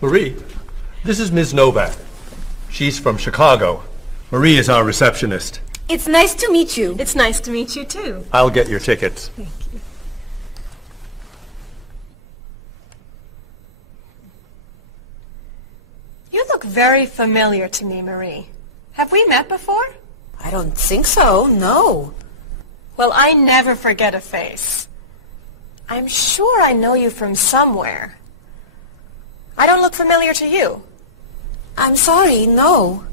Marie, this is Ms. Novak. She's from Chicago. Marie is our receptionist. It's nice to meet you. It's nice to meet you, too. I'll get your tickets. Thank you. You look very familiar to me, Marie. Have we met before? I don't think so, no. Well, I never forget a face. I'm sure I know you from somewhere. I don't look familiar to you. I'm sorry, no.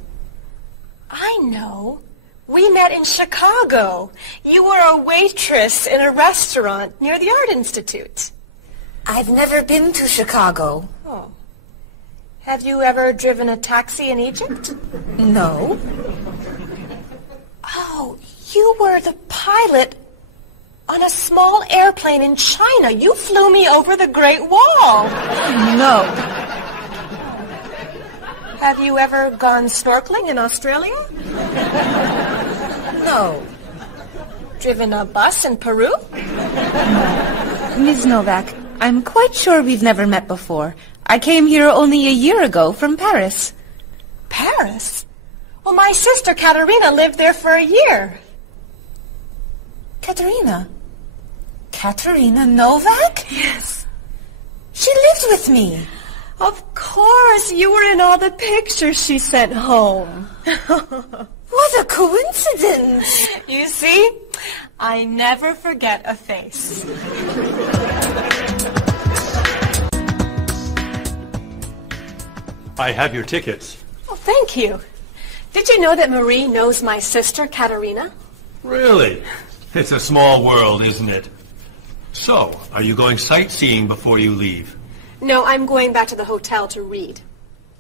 I know. We met in Chicago. You were a waitress in a restaurant near the Art Institute. I've never been to Chicago. Oh. Have you ever driven a taxi in Egypt? No. Oh, you were the pilot on a small airplane in China. You flew me over the Great Wall. No. Have you ever gone snorkeling in Australia? No. Driven a bus in Peru? Ms. Novak, I'm quite sure we've never met before. I came here only a year ago from Paris. Paris? Well, my sister Katerina lived there for a year. Katerina? Katerina Novak? Yes. She lived with me. Of course, you were in all the pictures she sent home. What a coincidence. You see, I never forget a face. I have your tickets. Oh, thank you. Did you know that Marie knows my sister, Katerina? Really? It's a small world, isn't it? So, are you going sightseeing before you leave? No, I'm going back to the hotel to read.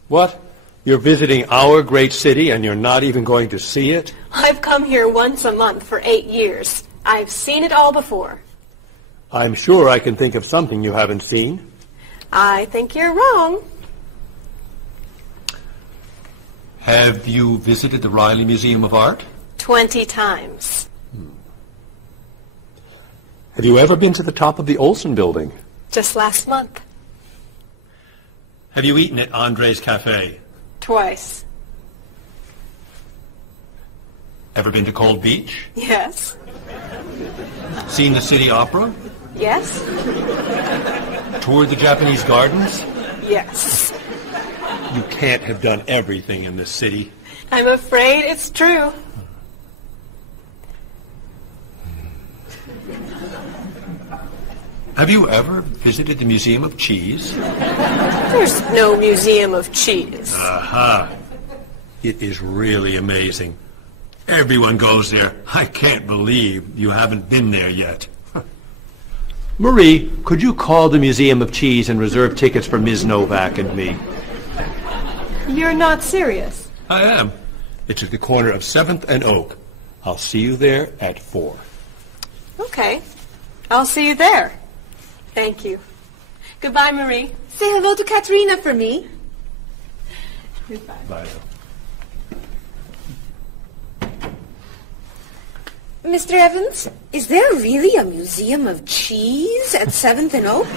What? You're visiting our great city and you're not even going to see it? I've come here once a month for 8 years. I've seen it all before. I'm sure I can think of something you haven't seen. I think you're wrong. Have you visited the Riley Museum of Art? 20 times. Have you ever been to the top of the Olsen building? Just last month. Have you eaten at Andre's Cafe? Twice. Ever been to Cold Beach? Yes. Seen the City Opera? Yes. Toured the Japanese gardens? Yes. You can't have done everything in this city. I'm afraid it's true. Have you ever visited the Museum of Cheese? There's no museum of cheese. Aha. It is really amazing. Everyone goes there. I can't believe you haven't been there yet. Marie, could you call the Museum of Cheese and reserve tickets for Ms. Novak and me? You're not serious. I am. It's at the corner of 7th and Oak. I'll see you there at 4. Okay. I'll see you there. Thank you. Goodbye, Marie. Say hello to Katerina for me. Goodbye. Bye. Mr. Evans, is there really a museum of cheese at 7th and Oak?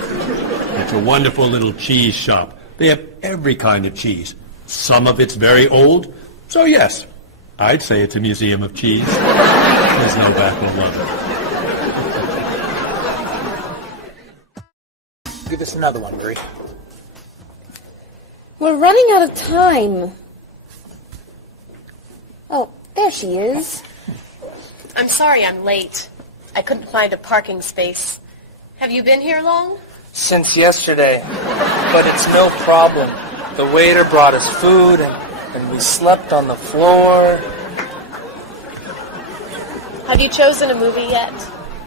It's a wonderful little cheese shop. They have every kind of cheese. Some of it's very old. So yes, I'd say it's a museum of cheese. Ms. Novak will love it. Give us another one, Marie. We're running out of time. Oh, there she is. I'm sorry I'm late. I couldn't find a parking space. Have you been here long? Since yesterday. But it's no problem. The waiter brought us food, and we slept on the floor. Have you chosen a movie yet?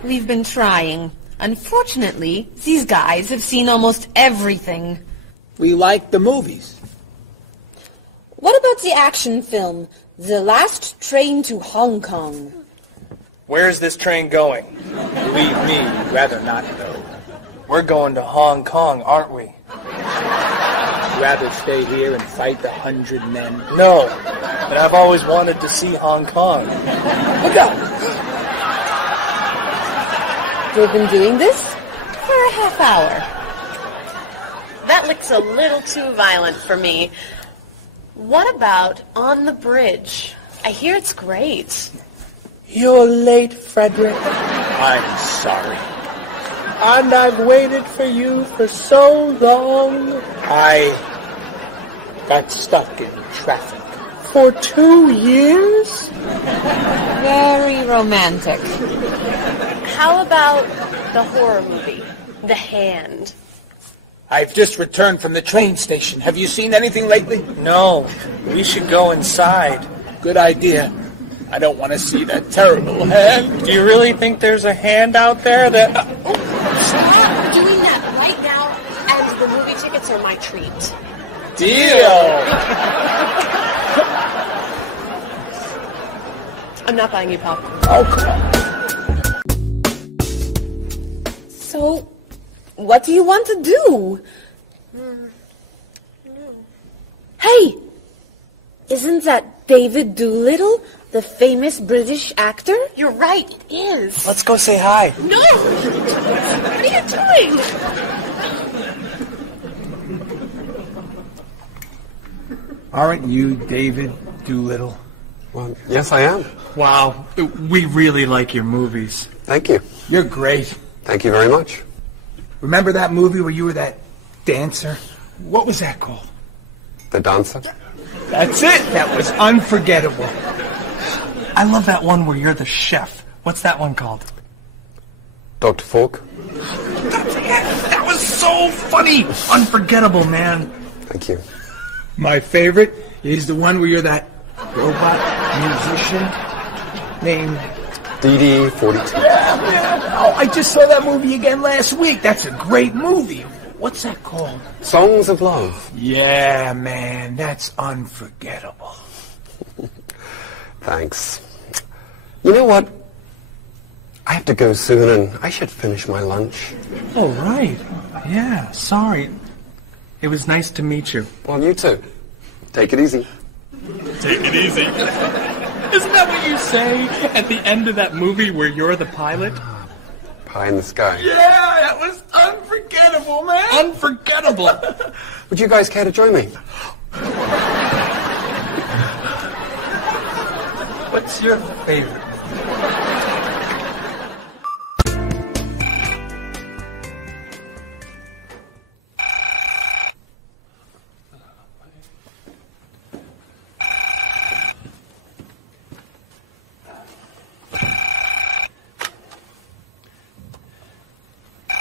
We've been trying. Unfortunately, these guys have seen almost everything. We like the movies. What about the action film, The Last Train to Hong Kong? Where's this train going? Believe me, we'd rather not go. We're going to Hong Kong, aren't we? Rather stay here and fight the 100 men? No, but I've always wanted to see Hong Kong. Look out! We've been doing this for a half hour. That That looks a little too violent for me. What about On the Bridge? I hear it's great. You're late, Frederick. I'm sorry. And I've waited for you for so long. I got stuck in traffic for 2 years. Very romantic. How about the horror movie, The Hand? I've just returned from the train station. Have you seen anything lately? No. We should go inside. Good idea. I don't want to see that terrible hand. Do you really think there's a hand out there that... Stop doing that right now, and the movie tickets are my treat. Deal! I'm not buying you popcorn. Oh, come on. So, what do you want to do? Hey! Isn't that David Doolittle, the famous British actor? You're right, it is. Let's go say hi. No! What are you doing? Aren't you David Doolittle? Well, yes, I am. Wow, we really like your movies. Thank you. You're great. Thank you very much. Remember that movie where you were that dancer? What was that called? The Dancer? That's it. That was unforgettable. I love that one where you're the chef. What's that one called? Dr. Falk? That was so funny. Unforgettable, man. Thank you. My favorite is the one where you're that robot musician named... DD-42. Yeah, man. Oh, I just saw that movie again last week. That's a great movie. What's that called? Songs of Love. Yeah, man. That's unforgettable. Thanks. You know what? I have to go soon, and I should finish my lunch. Oh, right. Yeah, sorry. It was nice to meet you. Well, you too. Take it easy. Take it easy. Isn't that what you say at the end of that movie where you're the pilot? Pie in the sky. Yeah, that was unforgettable, man. Unforgettable. Would you guys care to join me? What's your favorite?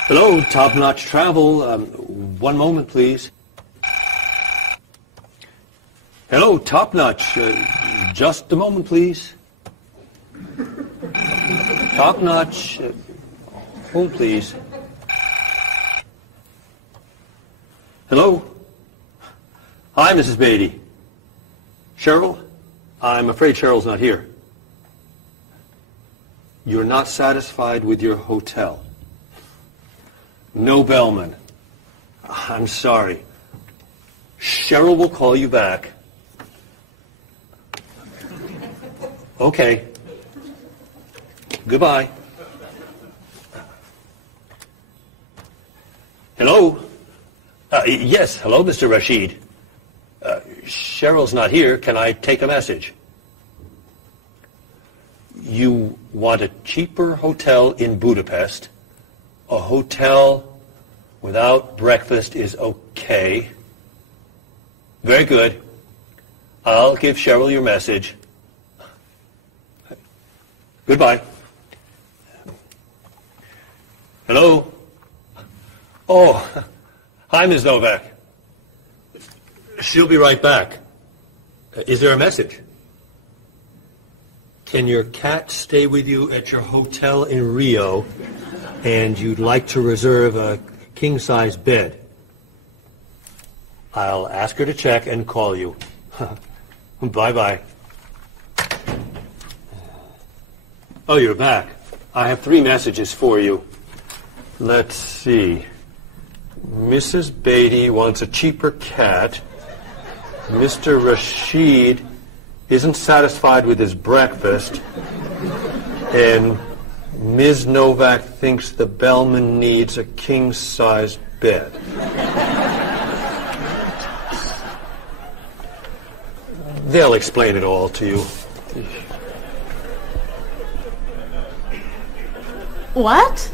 Hello, Top Notch Travel. One moment, please. Hello, Top Notch. Just a moment, please. Top Notch. Hold, please. Hello? Hi, Mrs. Beatty. Cheryl? I'm afraid Cheryl's not here. You're not satisfied with your hotel? No bellman. I'm sorry. Cheryl will call you back. Okay. Goodbye. Hello? Yes, hello, Mr. Rashid. Cheryl's not here. Can I take a message? You want a cheaper hotel in Budapest? A hotel without breakfast is okay. Very good. I'll give Cheryl your message. Goodbye. Hello? Oh, hi, Ms. Novak. She'll be right back. Is there a message? Can your cat stay with you at your hotel in Rio, and you'd like to reserve a king-size bed? I'll ask her to check and call you. Bye-bye. Oh, you're back. I have 3 messages for you. Let's see. Mrs. Beatty wants a cheaper cat. Mr. Rashid isn't satisfied with his breakfast. And Ms. Novak thinks the bellman needs a king-size bed. They'll explain it all to you. What?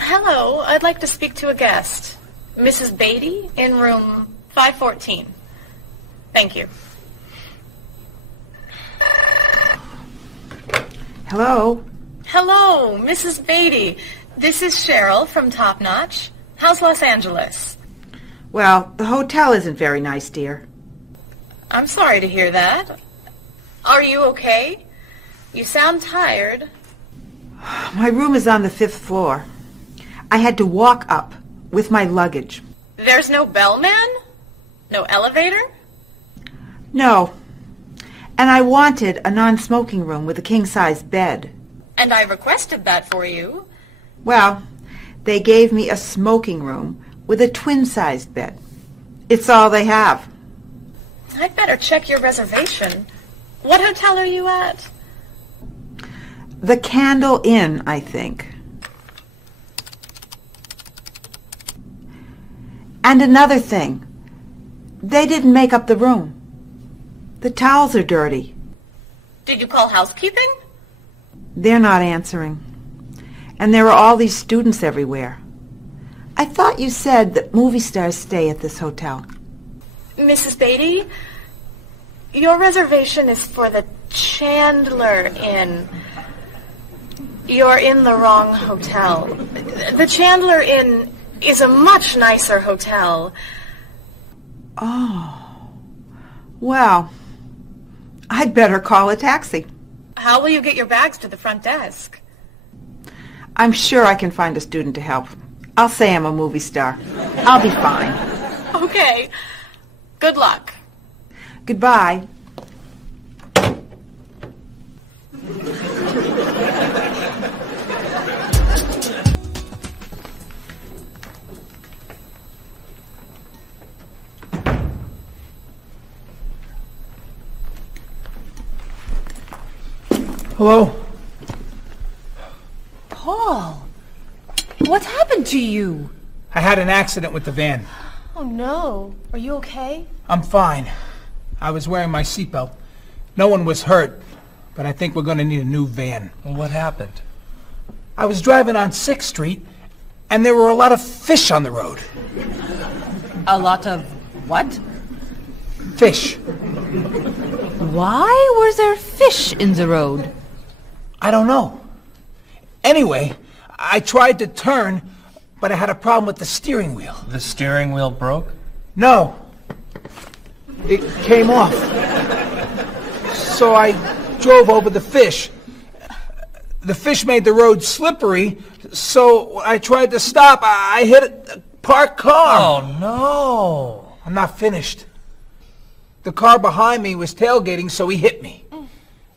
Hello, I'd like to speak to a guest. Mrs. Beatty in room 514. Thank you. Hello? Hello, Mrs. Beatty. This is Cheryl from Top Notch. How's Los Angeles? Well, the hotel isn't very nice, dear. I'm sorry to hear that. Are you okay? You sound tired. My room is on the 5th floor. I had to walk up with my luggage. There's no bellman? No elevator? No. And I wanted a non-smoking room with a king-size bed. And I requested that for you. Well, they gave me a smoking room with a twin-sized bed. It's all they have. I'd better check your reservation. What hotel are you at? The Candle Inn, I think. And another thing. They didn't make up the room. The towels are dirty. Did you call housekeeping? They're not answering. And there are all these students everywhere. I thought you said that movie stars stay at this hotel. Mrs. Beatty, your reservation is for the Chandler Inn. You're in the wrong hotel. The Chandler Inn is a much nicer hotel. Oh. Well, I'd better call a taxi. How will you get your bags to the front desk? I'm sure I can find a student to help. I'll say I'm a movie star. I'll be fine. Okay. Good luck. Goodbye. Hello? Paul, what's happened to you? I had an accident with the van. Oh, no. Are you okay? I'm fine. I was wearing my seatbelt. No one was hurt, but I think we're going to need a new van. What happened? I was driving on 6th Street, and there were a lot of fish on the road. A lot of what? Fish. Why was there fish in the road? I don't know. Anyway, I tried to turn, but I had a problem with the steering wheel. The steering wheel broke? No. It came off. So I drove over the fish. The fish made the road slippery, so I tried to stop. I hit a parked car. Oh, no. I'm not finished. The car behind me was tailgating, so he hit me.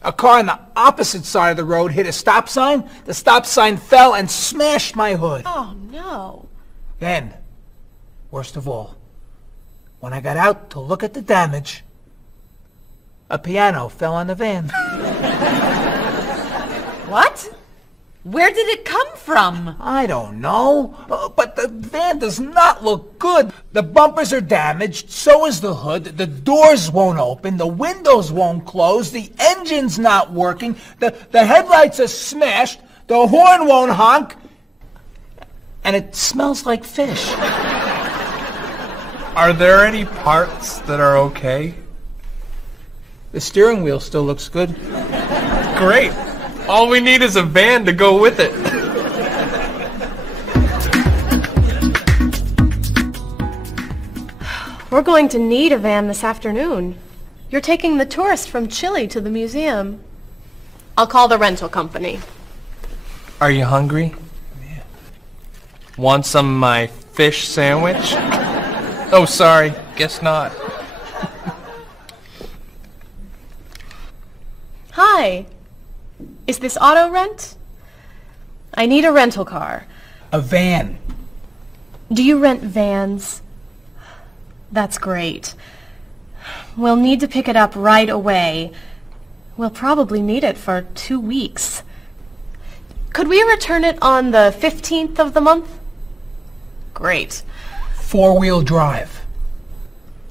A car on the opposite side of the road hit a stop sign. The stop sign fell and smashed my hood. Oh, no. Then, worst of all, when I got out to look at the damage, a piano fell on the van. What? Where did it come from? I don't know, but the van does not look good. The bumpers are damaged, so is the hood, the doors won't open, the windows won't close, the engine's not working, the headlights are smashed, the horn won't honk, and it smells like fish. Are there any parts that are okay? The steering wheel still looks good. Great. All we need is a van to go with it. We're going to need a van this afternoon. You're taking the tourists from Chile to the museum. I'll call the rental company. Are you hungry? Yeah. Want some of my fish sandwich? Oh, sorry. Guess not. Hi. Is this auto rent? I need a rental car. A van. Do you rent vans? That's great. We'll need to pick it up right away. We'll probably need it for 2 weeks. Could we return it on the 15th of the month? Great. 4-wheel drive.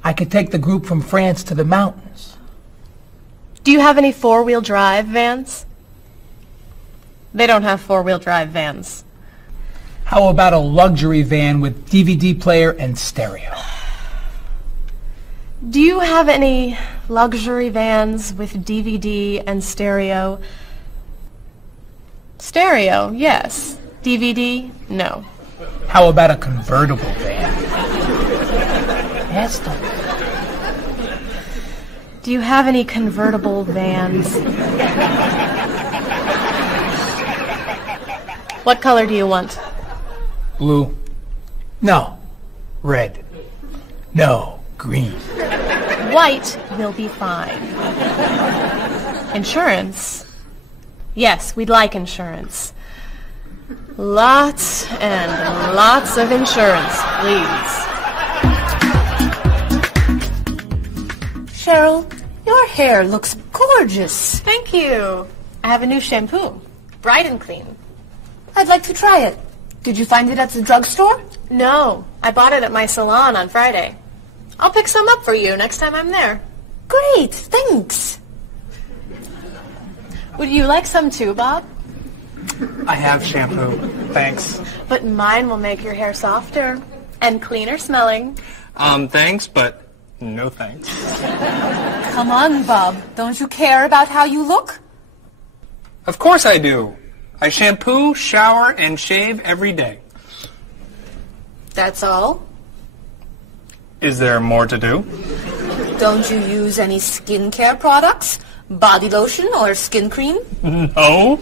I could take the group from France to the mountains. Do you have any 4-wheel drive vans? They don't have 4-wheel drive vans. How about a luxury van with DVD player and stereo? Do you have any luxury vans with DVD and stereo? Stereo, yes. DVD, no. How about a convertible van? Yes, Do you have any convertible vans? What color do you want? blue. No, red. No, green. White will be fine. Insurance? Yes, we'd like insurance. Lots and lots of insurance, please. Cheryl, your hair looks gorgeous. Thank you. I have a new shampoo. Bright and clean. I'd like to try it. Did you find it at the drugstore? No, I bought it at my salon on Friday. I'll pick some up for you next time I'm there. Great, thanks. Would you like some too, Bob? I have shampoo. Thanks. But mine will make your hair softer and cleaner smelling. Thanks, but no thanks. Come on, Bob. Don't you care about how you look? Of course I do. I shampoo, shower, and shave every day. That's all? Is there more to do? Don't you use any skincare products? Body lotion or skin cream? No.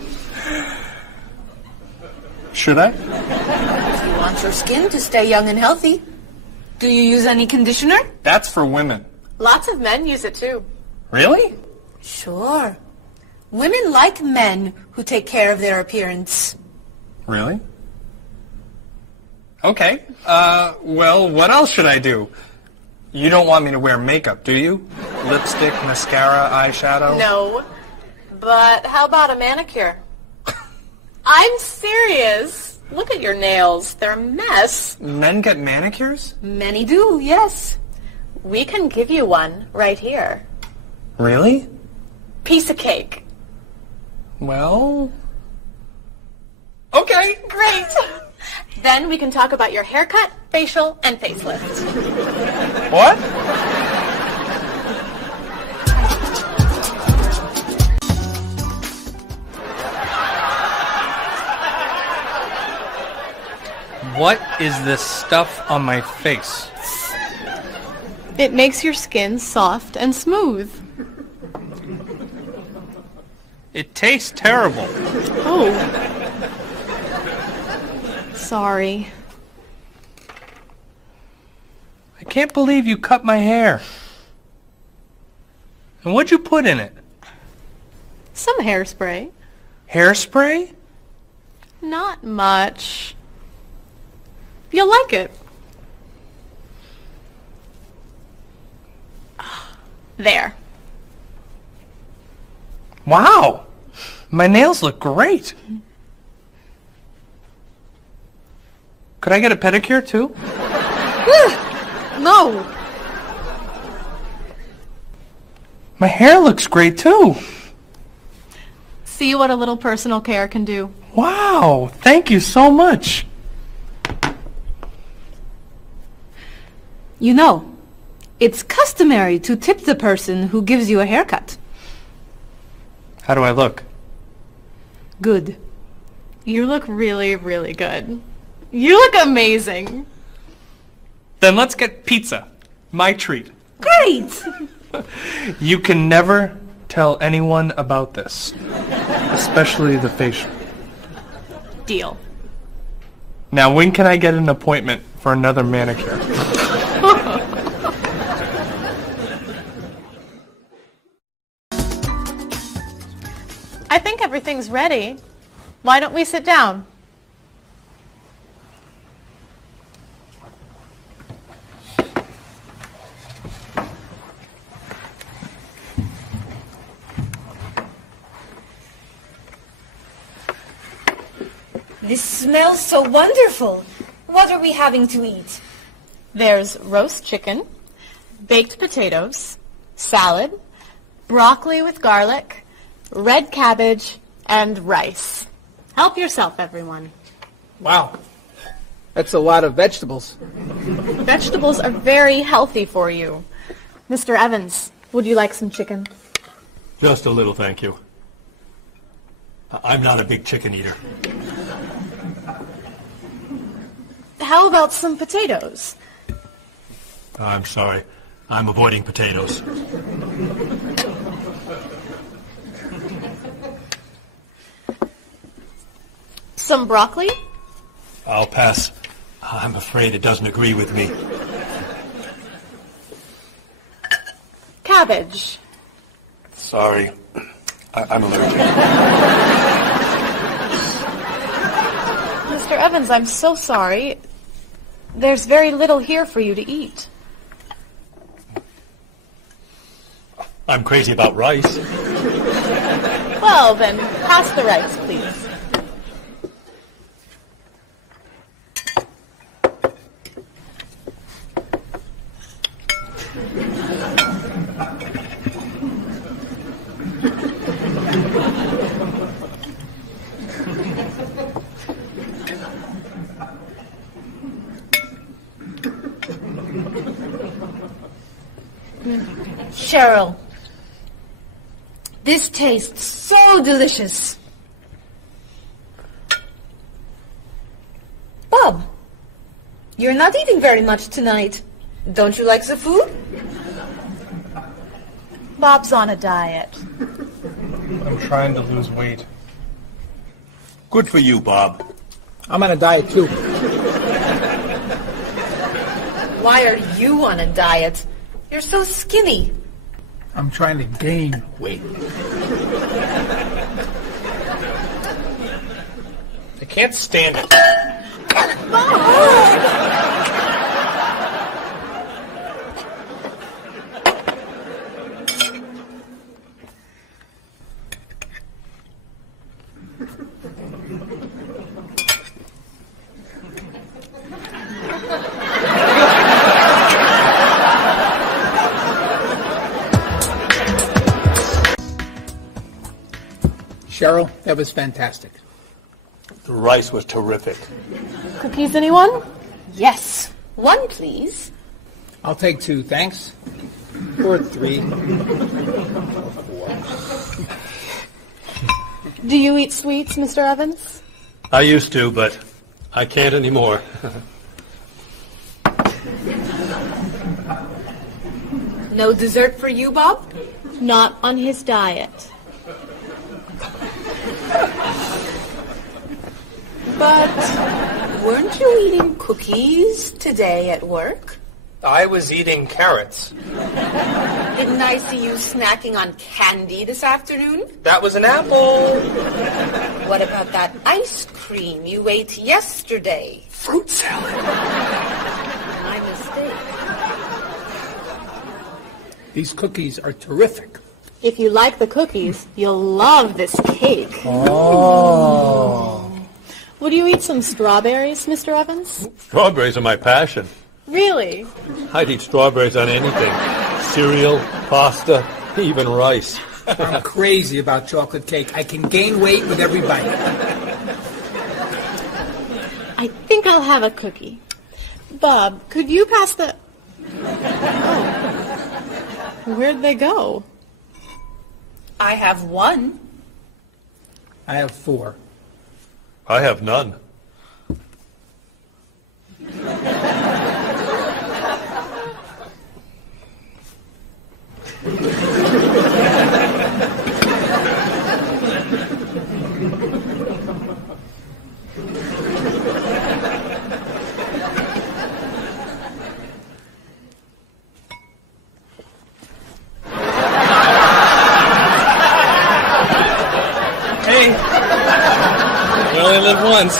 Should I? If you want your skin to stay young and healthy. Do you use any conditioner? That's for women. Lots of men use it too. Really? Sure. Women like men who take care of their appearance. Really? Okay. Well, what else should I do? You don't want me to wear makeup, do you? Lipstick, mascara, eyeshadow? No. But how about a manicure? I'm serious. Look at your nails. They're a mess. Men get manicures? Many do, yes. We can give you one right here. Really? Piece of cake. Well... Okay. Great. Then we can talk about your haircut, facial, and facelift. What? What is this stuff on my face? It makes your skin soft and smooth. It tastes terrible. Oh. Sorry. I can't believe you cut my hair. And what'd you put in it? Some hairspray. Hairspray? Not much. You'll like it. There. Wow! My nails look great. Could I get a pedicure too? No. My hair looks great too. See what a little personal care can do. Wow! Thank you so much. You know, it's customary to tip the person who gives you a haircut. How do I look? Good. You look really, really good. You look amazing. Then let's get pizza. My treat. Great! You can never tell anyone about this. Especially the facial. Deal. Now, when can I get an appointment for another manicure? I think everything's ready. Why don't we sit down? This smells so wonderful. What are we having to eat? There's roast chicken, baked potatoes, salad, broccoli with garlic, red cabbage, and rice. Help yourself, everyone. Wow. That's a lot of vegetables. Vegetables are very healthy for you. Mr. Evans, would you like some chicken? Just a little, thank you. I'm not a big chicken eater. How about some potatoes? I'm sorry. I'm avoiding potatoes. Some broccoli? I'll pass. I'm afraid it doesn't agree with me. Cabbage? Sorry. I'm allergic. Mr. Evans, I'm so sorry. There's very little here for you to eat. I'm crazy about rice. Well, then, pass the rice, please. Cheryl, this tastes so delicious. Bob, you're not eating very much tonight. Don't you like the food? Bob's on a diet. I'm trying to lose weight. Good for you, Bob. I'm on a diet, too. Why are you on a diet? You're so skinny. I'm trying to gain weight. I can't stand it. Cheryl, that was fantastic. The rice was terrific. Cookies, anyone? Yes. One, please. I'll take 2, thanks. Or 3. Do you eat sweets, Mr. Evans? I used to, but I can't anymore. No dessert for you, Bob? Not on his diet. But weren't you eating cookies today at work? I was eating carrots. Didn't I see you snacking on candy this afternoon? That was an apple. What about that ice cream you ate yesterday? Fruit salad. My mistake. These cookies are terrific. If you like the cookies, you'll love this cake. Oh. Would you eat some strawberries, Mr. Evans? Strawberries are my passion. Really? I'd eat strawberries on anything. Cereal, pasta, even rice. I'm crazy about chocolate cake. I can gain weight with every bite. I think I'll have a cookie. Bob, could you pass the... Oh. Where'd they go? I have 1. I have 4. I have none. Hey, we only live once.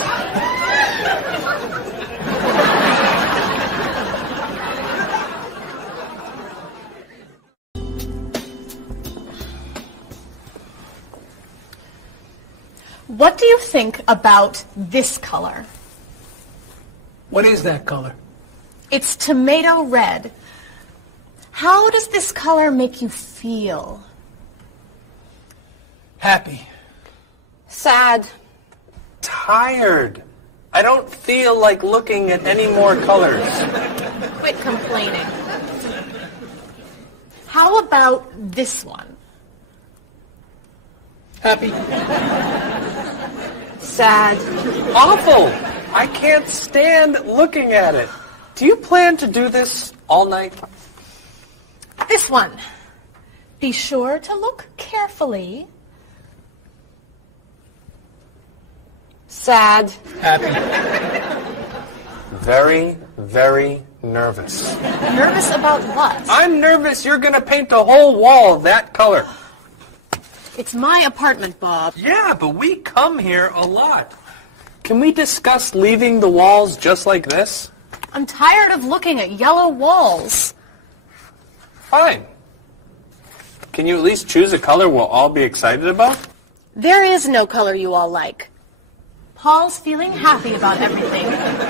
What do you think about this color? What is that color? It's tomato red. How does this color make you feel? Happy. Sad. Tired. I don't feel like looking at any more colors. Quit complaining. How about this one? Happy. Sad. Awful. I can't stand looking at it. Do you plan to do this all night? This one. Be sure to look carefully. Sad. Happy. Very, very nervous. Nervous about what? I'm nervous you're going to paint the whole wall that color. It's my apartment, Bob. Yeah, but we come here a lot. Can we discuss leaving the walls just like this? I'm tired of looking at yellow walls. Fine. Can you at least choose a color we'll all be excited about? There is no color you all like. Paul's feeling happy about everything.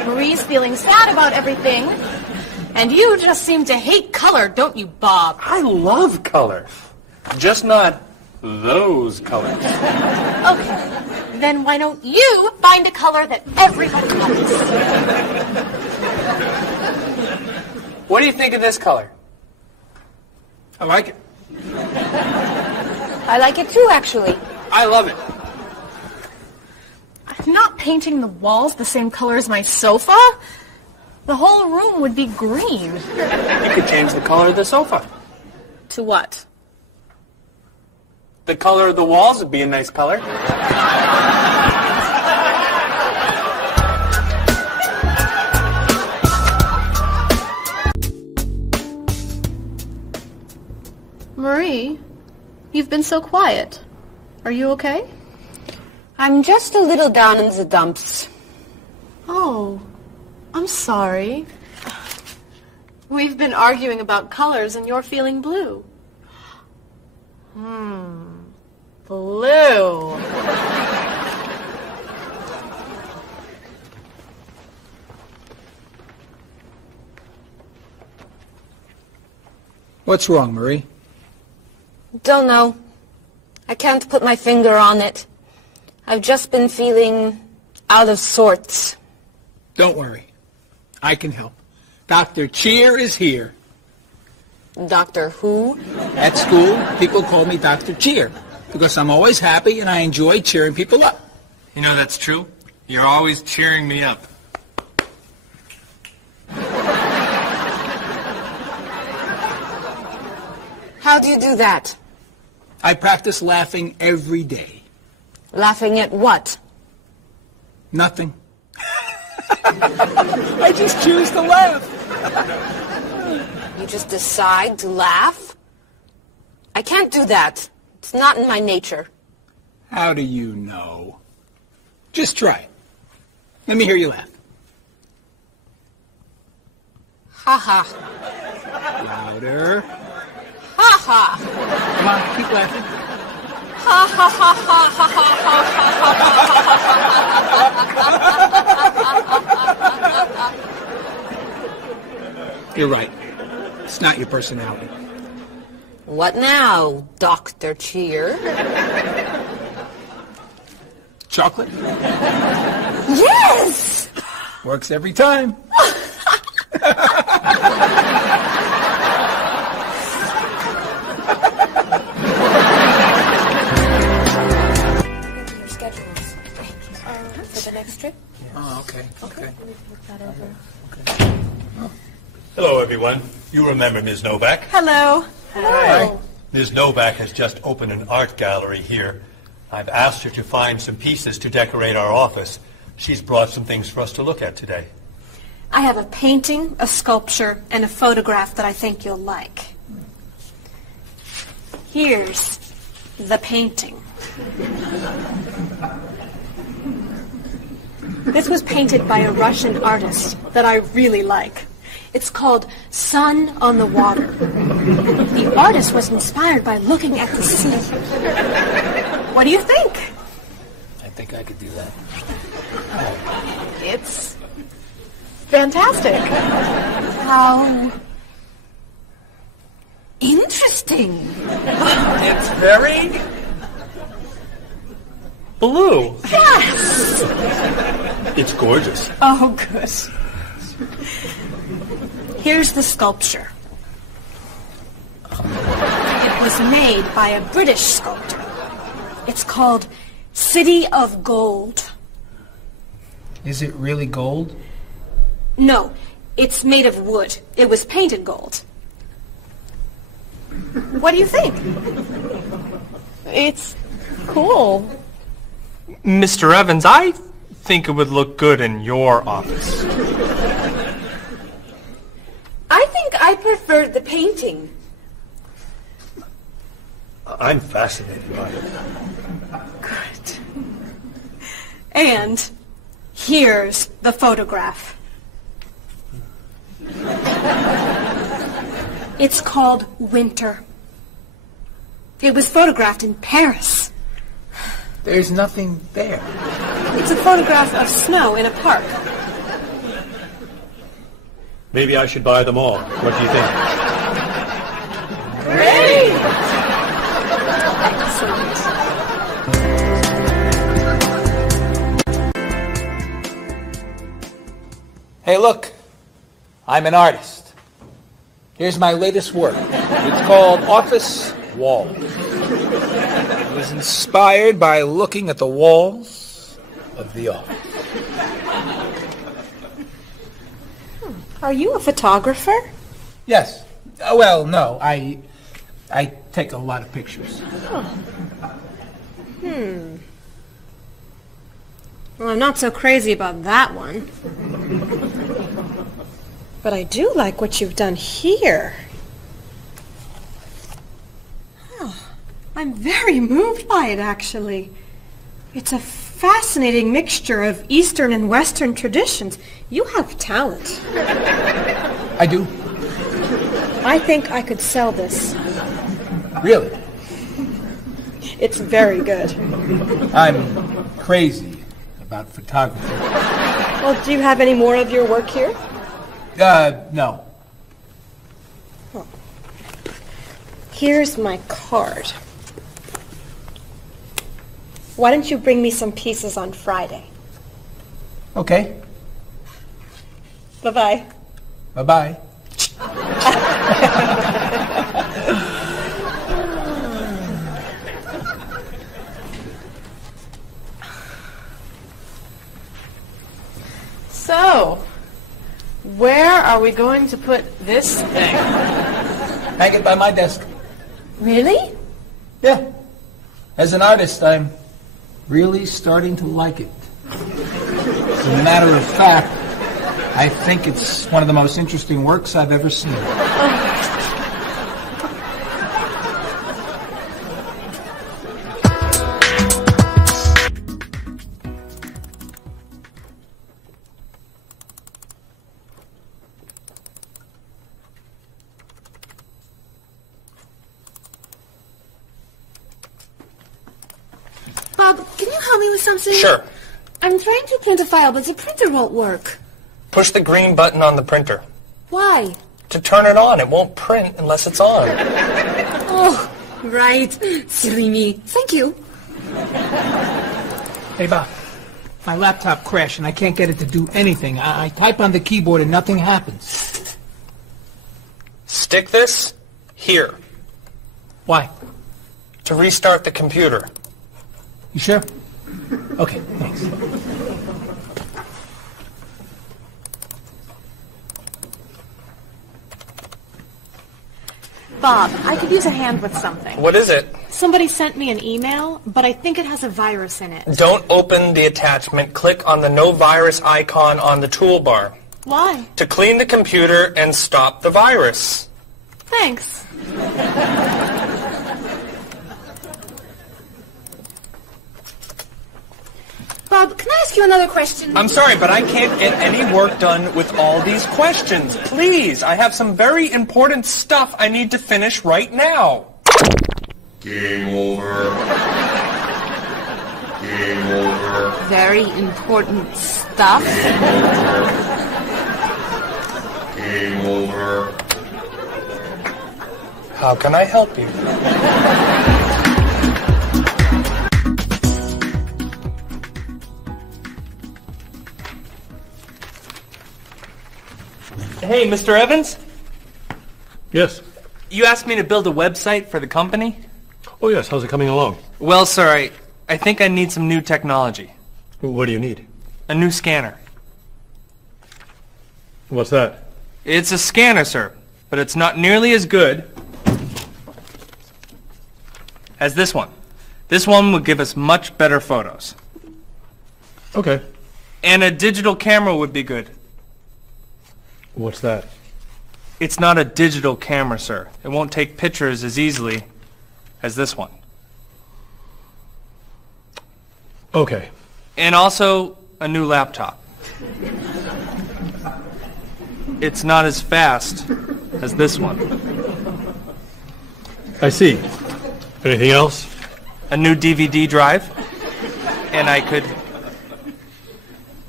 Marie's feeling sad about everything. And you just seem to hate color, don't you, Bob? I love color. Just not those colors. Okay. Then why don't you find a color that everybody likes? What do you think of this color? I like it. I like it too, actually. I love it. I'm not painting the walls the same color as my sofa. The whole room would be green. You could change the color of the sofa. To what? The color of the walls would be a nice color. Marie, you've been so quiet. Are you okay? I'm just a little down in the dumps. Oh, I'm sorry. We've been arguing about colors and you're feeling blue. Blue. What's wrong, Marie? Don't know. I can't put my finger on it. I've just been feeling out of sorts. Don't worry. I can help. Dr. Cheer is here. Doctor who? At school, people call me Dr. Cheer because I'm always happy and I enjoy cheering people up. You know that's true. You're always cheering me up. How do you do that? I practice laughing every day. Laughing at what? Nothing. I just choose to laugh. You just decide to laugh? I can't do that. It's not in my nature. How do you know? Just try it. Let me hear you laugh. Ha ha. Louder. Ha ha. Come on, keep laughing. Ha ha ha ha ha ha. You're right. It's not your personality. What now, Dr. Cheer? Chocolate? Yes! Works every time. Your schedules. For the next trip? Oh, okay. Let me look that over. Hello, everyone. You remember Ms. Novak? Hello. Hello. Ms. Novak has just opened an art gallery here. I've asked her to find some pieces to decorate our office. She's brought some things for us to look at today. I have a painting, a sculpture, and a photograph that I think you'll like. Here's the painting. This was painted by a Russian artist that I really like. It's called Sun on the Water. The artist was inspired by looking at the sea. What do you think? I think I could do that. It's fantastic. How interesting. It's very blue. Yes. It's gorgeous. Oh, good. Here's the sculpture. It was made by a British sculptor. It's called City of Gold. Is it really gold? No, it's made of wood. It was painted gold. What do you think? It's cool. Mr. Evans, I think it would look good in your office. I think I preferred the painting. I'm fascinated by it. Good. And here's the photograph. It's called Winter. It was photographed in Paris. There's nothing there. It's a photograph of snow in a park. Maybe I should buy them all. What do you think? Great! Hey, look. I'm an artist. Here's my latest work. It's called Office Walls. It was inspired by looking at the walls of the office. Are you a photographer? Yes. Well, no. I take a lot of pictures. Well, I'm not so crazy about that one. But I do like what you've done here. Oh, I'm very moved by it, actually. It's a fascinating mixture of Eastern and Western traditions. You have talent. I do. I think I could sell this. Really? It's very good. I'm crazy about photography. Well, do you have any more of your work here? No. Oh. Here's my card. Why don't you bring me some pieces on Friday? Okay. Bye-bye. Bye-bye. So, where are we going to put this thing? Hang it by my desk. Really? Yeah. As an artist, I'm really starting to like it. As a matter of fact, I think it's one of the most interesting works I've ever seen. Bob, can you help me with something? Sure. I'm trying to print a file, but the printer won't work. Push the green button on the printer. Why? To turn it on. It won't print unless it's on. Oh, right. Silly me. Thank you. Hey, Bob. My laptop crashed and I can't get it to do anything. I type on the keyboard and nothing happens. Stick this here Why? to restart the computer. You sure? Okay, thanks. Bob, I could use a hand with something. What is it? Somebody sent me an email, but I think it has a virus in it. Don't open the attachment. Click on the no virus icon on the toolbar Why? to clean the computer and stop the virus. Thanks. Bob, can I ask you another question? I'm sorry, but I can't get any work done with all these questions. Please, I have some very important stuff I need to finish right now. Game over. Game over. very important stuff. Game over. How can I help you? Hey, Mr. Evans? Yes. You asked me to build a website for the company? Oh, yes. How's it coming along? Well, sir, I think I need some new technology. What do you need? A new scanner. What's that? It's a scanner, sir, but it's not nearly as good as this one. This one will give us much better photos. Okay. And a digital camera would be good. What's that? It's not a digital camera, sir. It won't take pictures as easily as this one. Okay. And also a new laptop. It's not as fast as this one. I see. Anything else? A new DVD drive. And I could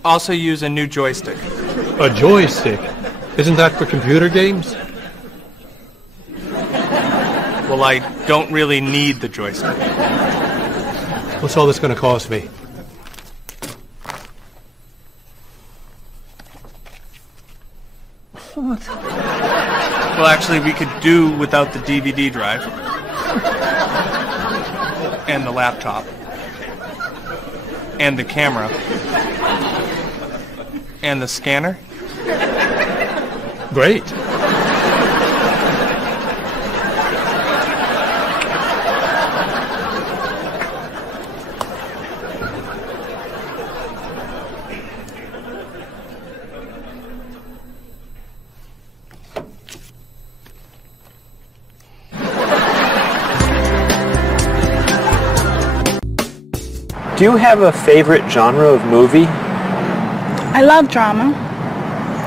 also use a new joystick. A joystick? Isn't that for computer games? Well, I don't really need the joystick. What's all this going to cost me? What? Well, actually, we could do without the DVD drive. And the laptop. And the camera. And the scanner. Great. Do you have a favorite genre of movie? I love drama.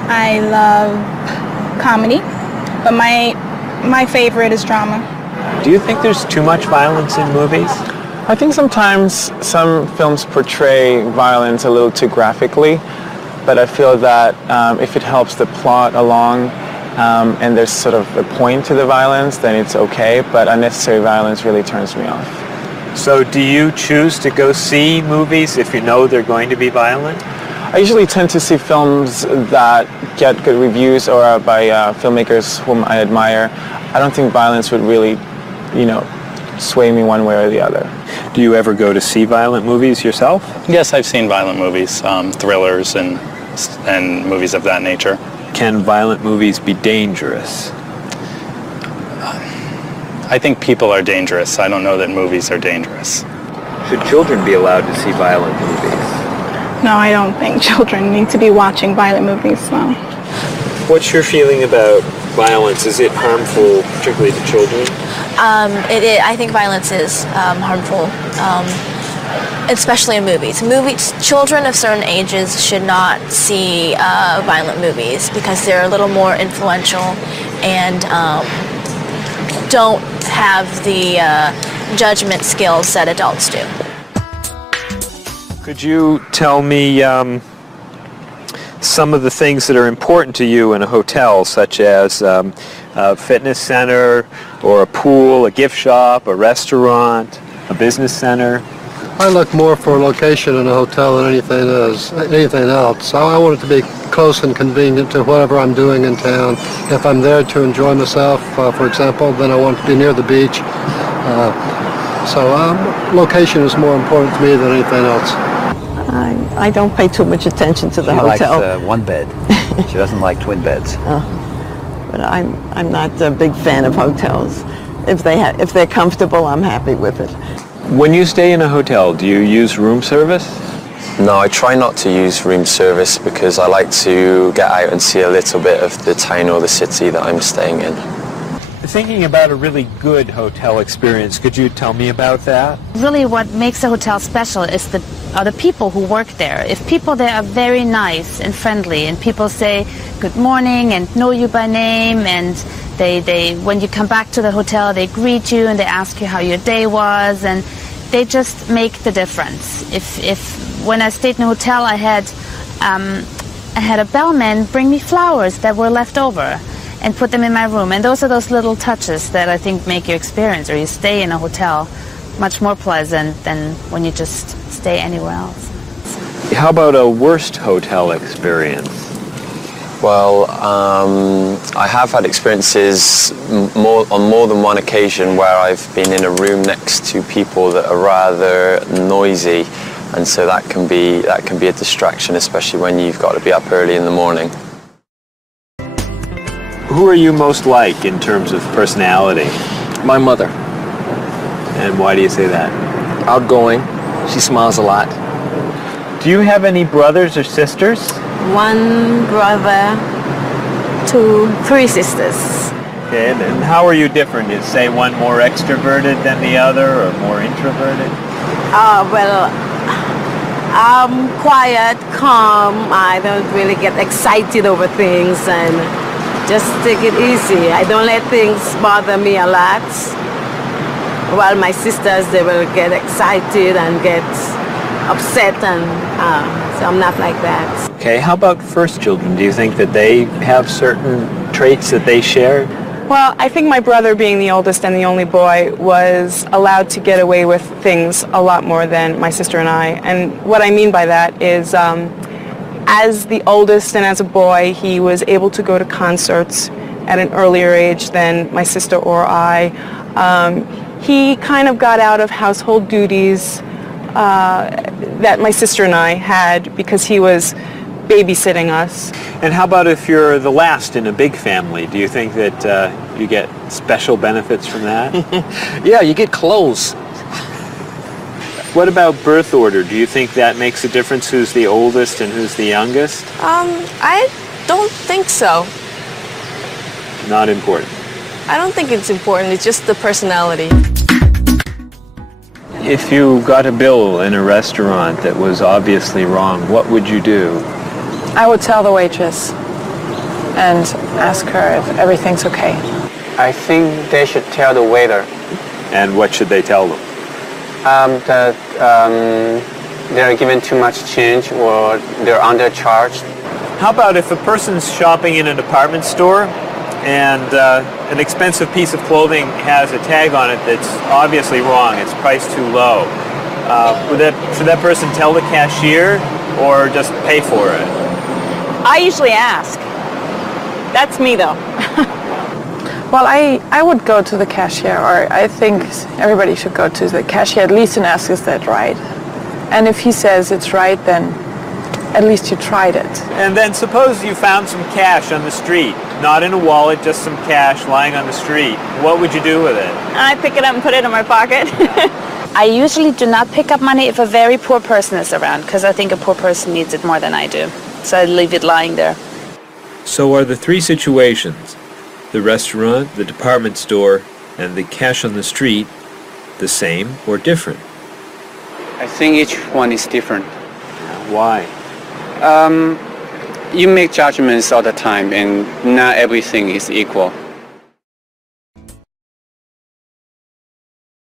I love comedy, but my favorite is drama. Do you think there's too much violence in movies? I think sometimes some films portray violence a little too graphically, but I feel that if it helps the plot along and there's sort of a point to the violence, then it's okay, but unnecessary violence really turns me off. So do you choose to go see movies if you know they're going to be violent? I usually tend to see films that get good reviews or by filmmakers whom I admire. I don't think violence would really, sway me one way or the other. Do you ever go to see violent movies yourself? Yes, I've seen violent movies, thrillers and movies of that nature. Can violent movies be dangerous? I think people are dangerous. I don't know that movies are dangerous. Should children be allowed to see violent movies? No, I don't think children need to be watching violent movies, no. What's your feeling about violence? Is it harmful, particularly to children? I think violence is harmful, especially in movies. Children of certain ages should not see violent movies because they're a little more influential and don't have the judgment skills that adults do. Could you tell me some of the things that are important to you in a hotel, such as a fitness center, or a pool, a gift shop, a restaurant, a business center? I look more for a location in a hotel than anything else. I want it to be close and convenient to whatever I'm doing in town. If I'm there to enjoy myself, for example, then I want to be near the beach. So location is more important to me than anything else. I don't pay too much attention to the hotel. She likes one bed. She doesn't like twin beds. But I'm not a big fan of hotels. If they're comfortable, I'm happy with it. When you stay in a hotel, do you use room service? No, I try not to use room service because I like to get out and see a little bit of the town or the city that I'm staying in. Thinking about a really good hotel experience, could you tell me about that? Really what makes a hotel special is are the people who work there. If people there are very nice and friendly and people say good morning and know you by name, and they when you come back to the hotel they greet you and they ask you how your day was, and they just make the difference. If when I stayed in a hotel, I had a bellman bring me flowers that were left over and put them in my room. And those are those little touches that I think make your experience, or you stay in a hotel, much more pleasant than when you just stay anywhere else. How about a worst hotel experience? Well, I have had experiences on more than one occasion where I've been in a room next to people that are rather noisy, and so that can be a distraction, especially when you've got to be up early in the morning. Who are you most like in terms of personality? My mother. And why do you say that? Outgoing. She smiles a lot. Do you have any brothers or sisters? One brother, three sisters. Okay, and how are you different? Is, say, one more extroverted than the other, or more introverted? Well, I'm quiet, calm. I don't really get excited over things and just take it easy. I don't let things bother me a lot. While my sisters, they will get excited and get upset, and so I'm not like that. Okay, how about first children? Do you think that they have certain traits that they share? Well, I think my brother, being the oldest and the only boy, was allowed to get away with things a lot more than my sister and I. And what I mean by that is, as the oldest and as a boy, he was able to go to concerts at an earlier age than my sister or I. He kind of got out of household duties that my sister and I had because he was babysitting us. And how about if you're the last in a big family? Do you think that you get special benefits from that? Yeah, you get clothes. What about birth order? Do you think that makes a difference who's the oldest and who's the youngest? I don't think so. Not important. I don't think it's important. It's just the personality. If you got a bill in a restaurant that was obviously wrong, what would you do? I would tell the waitress and ask her if everything's okay. I think they should tell the waiter. And what should they tell them? That they're given too much change or they're undercharged. How about if a person's shopping in a department store and an expensive piece of clothing has a tag on it that's obviously wrong, it's priced too low. Should that person tell the cashier or just pay for it? I usually ask. That's me, though. Well, I would go to the cashier, or I think everybody should go to the cashier at least and ask, is that right? And if he says it's right, then at least you tried it. And then suppose you found some cash on the street, not in a wallet, just some cash lying on the street. What would you do with it? I pick it up and put it in my pocket. I usually do not pick up money if a very poor person is around, because I think a poor person needs it more than I do. So I leave it lying there. So are the three situations, the restaurant, the department store, and the cash on the street, the same or different? I think each one is different. Why? You make judgments all the time, and not everything is equal.